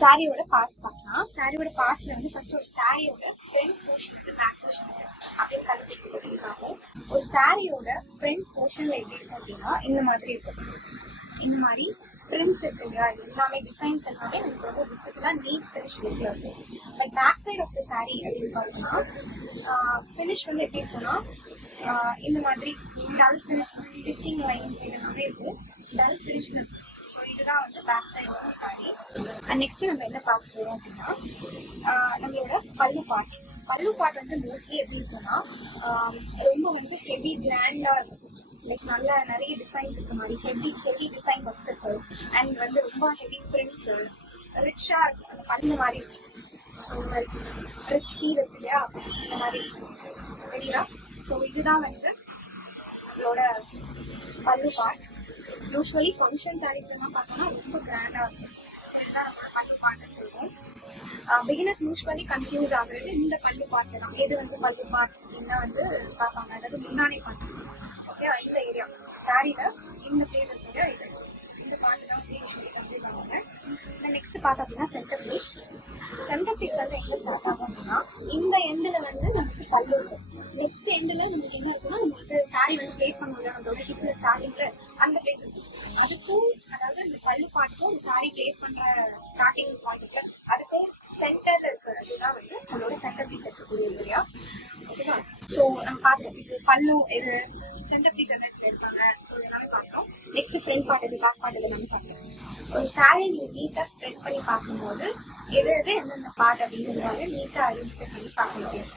சாரியோட பார்ட்ஸ் பார்க்கலாம். சாரியோட பார்ட்ஸ்ல வந்து ஃபர்ஸ்ட் ஒரு சாரியோட ஃப்ரண்ட் போர்ஷன் வந்து பேக் போர்ஷன் அப்படியே கலட்டி கொடுத்துருக்காங்க. ஒரு சாரியோட ஃப்ரண்ட் போர்ஷன்ல எப்படி இருக்கும் அப்படின்னா இந்த மாதிரி இருக்கும். இந்த மாதிரி பிரிண்ட்ஸ் இருக்கு இல்லையா, எல்லாமே டிசைன்ஸ் எல்லாமே நமக்கு ரொம்ப விசிபிளா நீட் ஃபினிஷ் லுக்ல இருக்கும். But back side of the sari அப்படின்னு பார்த்தோம்னா ஃபினிஷ் வந்து எப்படி இருக்குன்னா இந்த மாதிரி டல் ஃபினிஷ் ஸ்டிச்சிங் லைன்ஸ் எல்லாமே இருக்கு, டல் ஃபினிஷ் இருக்கு. ஸோ இதுதான் வந்து back side of sari. And next நம்ம என்ன பார்க்க போறோம் அப்படின்னா நம்மளோட பல்லு பாட் வந்து மோஸ்ட்லி எப்படி இருக்குன்னா ரொம்ப வந்து ஹெவி கிராண்டா இருக்கும். லைக் நல்ல நிறைய டிசைன்ஸ் இருக்க மாதிரி ஹெவி டிசைன் ஒர்க்ஸ் இருக்கு. அண்ட் வந்து ரொம்ப ஹெவி பிரிண்ட்ஸ் ரிச்சா இருக்கும். அந்த பல்லு மாதிரி இருக்கும். ஸோ இந்த மாதிரி ரிச் ஃபீல் இருக்கு இல்லையா, இந்த மாதிரி சரிங்களா. ஸோ இதுதான் வந்து நம்மளோட பல்லு பார்ட். யூஸ்வலி ஃபங்க்ஷன் சாரீஸ்லாம் பார்த்தோம்னா ரொம்ப கிராண்டா இருக்கும். ஸோ இதுதான் நம்மளோட பல்லு பார்ட்னு சொல்லுவோம். பிகினர்ஸ் யூஸ்வலி கன்ஃபியூஸ் ஆகுறது இந்த பல்லு பார்ட் தான். எது வந்து பல்லு பார்ட் அப்படின்னா வந்து பார்ப்பாங்க, அதாவது முன்னாடி பார்ட். ஓகே, இந்த ஏரியா சாரியில இந்த பிளேஸ் இருக்கு, இந்த பார்ட் தான் வந்து யூஸ்வலி கன்ஃபியூஸ் ஆகுங்க. நெக்ஸ்ட் பார்ட் அப்படின்னா சென்டர் பீஸ். சென்டர் பீஸ் வந்து எங்க ஸ்டார்ட் ஆகும் அப்படின்னா இந்த எண்டில் வந்து நமக்கு பல்லு இருக்கும். நெக்ஸ்ட் எண்டில் நமக்கு என்ன இருக்குன்னா நம்ம வந்து சாரி வந்து பிளேஸ் பண்ணுவோம் நம்மளோட ஹிப்ல ஸ்டார்டிங்ல அந்த பிளேஸ் இருக்கும். அதுக்கும் அதாவது இந்த பல்லு பாட்டுக்கும் சாரி பிளேஸ் பண்ற ஸ்டார்டிங் பாயிண்ட்ல அதுக்கும் சென்டர்ல இருக்கிறது அதுதான் வந்து நம்மளோட சென்டர் பீஸ் இருக்கக்கூடிய ஏரியா. ஓகேவா. ஸோ நம்ம பார்த்துட்டோம் இது பல்லு, இது சென்டர் பீஸ் இடத்துல இருக்காங்க. ஸோ எல்லாமே பார்த்தோம். நெக்ஸ்ட் ஃப்ரண்ட் பார்ட் இது, பேக் பார்ட் இது எல்லாமே பார்த்தோம். ஒரு சாரி நீங்க நீட்டா ஸ்ப்ரெட் பண்ணி பார்க்கும்போது எது எந்தெந்த பார்ட் அப்படிங்கிறத நீட்டா ஐடென்டிஃபை பண்ணி பார்க்க முடியும்.